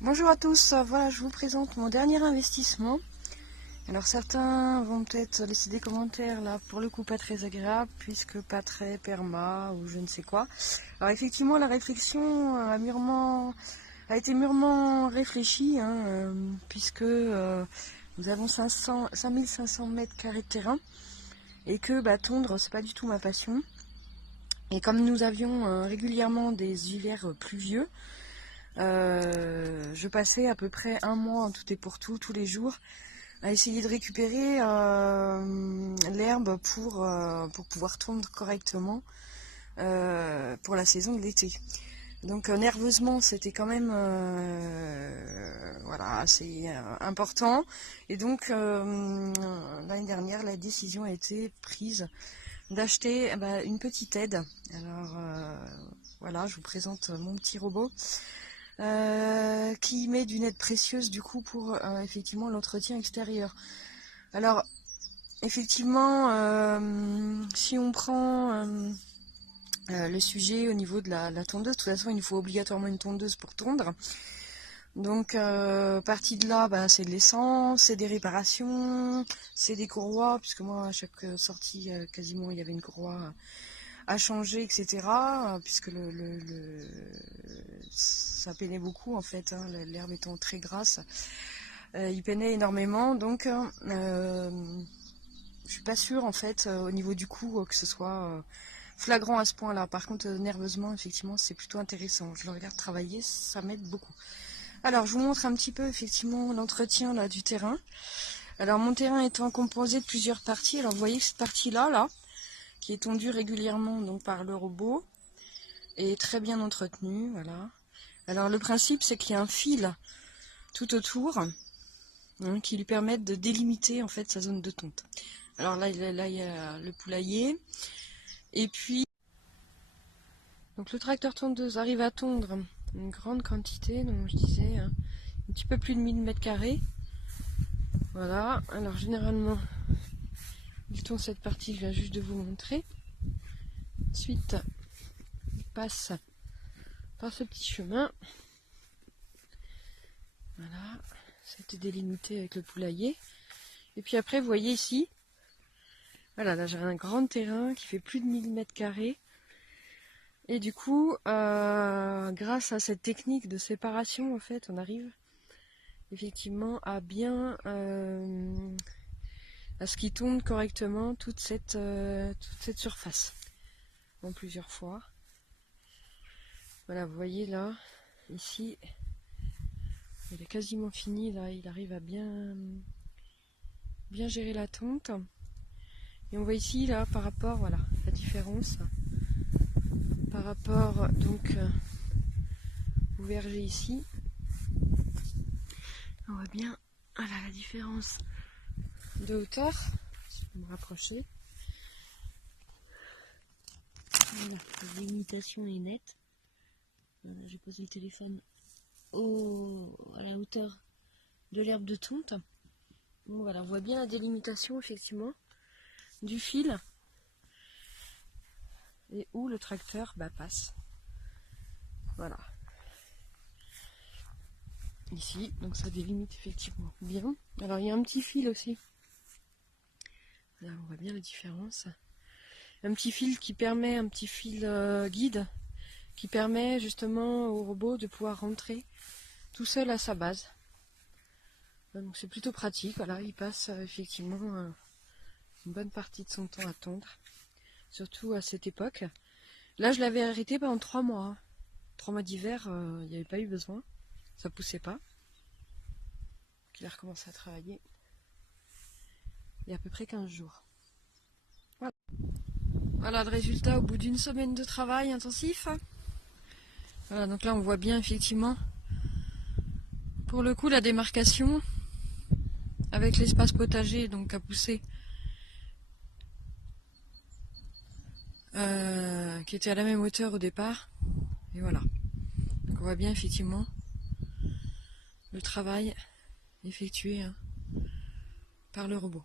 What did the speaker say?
Bonjour à tous, voilà je vous présente mon dernier investissement. Alors certains vont peut-être laisser des commentaires là, pour le coup pas très agréable puisque pas très perma ou je ne sais quoi. Alors effectivement la réflexion a été mûrement réfléchie puisque nous avons 5500 mètres carrés de terrain et que tondre c'est pas du tout ma passion. Et comme nous avions régulièrement des hivers pluvieux, je passais à peu près un mois en tout et pour tout, tous les jours, à essayer de récupérer l'herbe pour pouvoir tondre correctement pour la saison de l'été. Donc nerveusement, c'était quand même voilà, assez important. Et donc l'année dernière, la décision a été prise d'acheter une petite aide. Alors voilà, je vous présente mon petit robot. Qui met d'une aide précieuse du coup pour effectivement l'entretien extérieur. Alors effectivement si on prend le sujet au niveau de la tondeuse, de toute façon il nous faut obligatoirement une tondeuse pour tondre. Donc partie de là c'est de l'essence, c'est des réparations, c'est des courroies, puisque moi à chaque sortie quasiment il y avait une courroie à changer, etc. Puisque ça peinait beaucoup en fait, l'herbe étant très grasse, il peinait énormément, donc je suis pas sûre en fait au niveau du coup que ce soit flagrant à ce point là. Par contre nerveusement effectivement c'est plutôt intéressant, je le regarde travailler, ça m'aide beaucoup. Alors je vous montre un petit peu effectivement l'entretien là du terrain. Alors mon terrain étant composé de plusieurs parties, alors vous voyez que cette partie là qui est tondue régulièrement donc par le robot est très bien entretenue, voilà. Alors le principe c'est qu'il y a un fil tout autour qui lui permettent de délimiter en fait sa zone de tonte. Alors là il y a le poulailler, et puis donc le tracteur tondeuse arrive à tondre une grande quantité, donc je disais un petit peu plus de 1000 mètres carrés. Voilà, alors généralement il tond cette partie que je viens juste de vous montrer. Ensuite il passe par ce petit chemin. Voilà, c'était délimité avec le poulailler. Et puis après, vous voyez ici, voilà, là j'ai un grand terrain qui fait plus de 1000 mètres carrés. Et du coup, grâce à cette technique de séparation, en fait, on arrive effectivement à bien, à ce qu'il tourne correctement toute cette surface, en plusieurs fois. Voilà, vous voyez là, ici, il est quasiment fini, là, il arrive à bien gérer la tonte. Et on voit ici là par rapport, voilà, la différence par rapport donc au verger ici. On voit bien, voilà, la différence de hauteur. Je vais me rapprocher. Voilà, la délimitation est nette. Voilà, j'ai posé le téléphone à la hauteur de l'herbe de tonte. Donc voilà, on voit bien la délimitation effectivement du fil et où le tracteur passe. Voilà. Ici, donc ça délimite effectivement bien. Alors il y a un petit fil aussi. Là on voit bien la différence. Un petit fil qui permet, un petit fil guide, qui permet justement au robot de pouvoir rentrer tout seul à sa base. Donc c'est plutôt pratique, voilà, il passe effectivement une bonne partie de son temps à tondre, surtout à cette époque. Là je l'avais arrêté pendant 3 mois. 3 mois d'hiver, il n'y avait pas eu besoin, ça poussait pas. Donc il a recommencé à travailler il y a à peu près 15 jours. Voilà. Voilà le résultat au bout d'une semaine de travail intensif. Voilà, donc là on voit bien effectivement pour le coup la démarcation avec l'espace potager donc à pousser qui était à la même hauteur au départ. Et voilà. Donc on voit bien effectivement le travail effectué par le robot.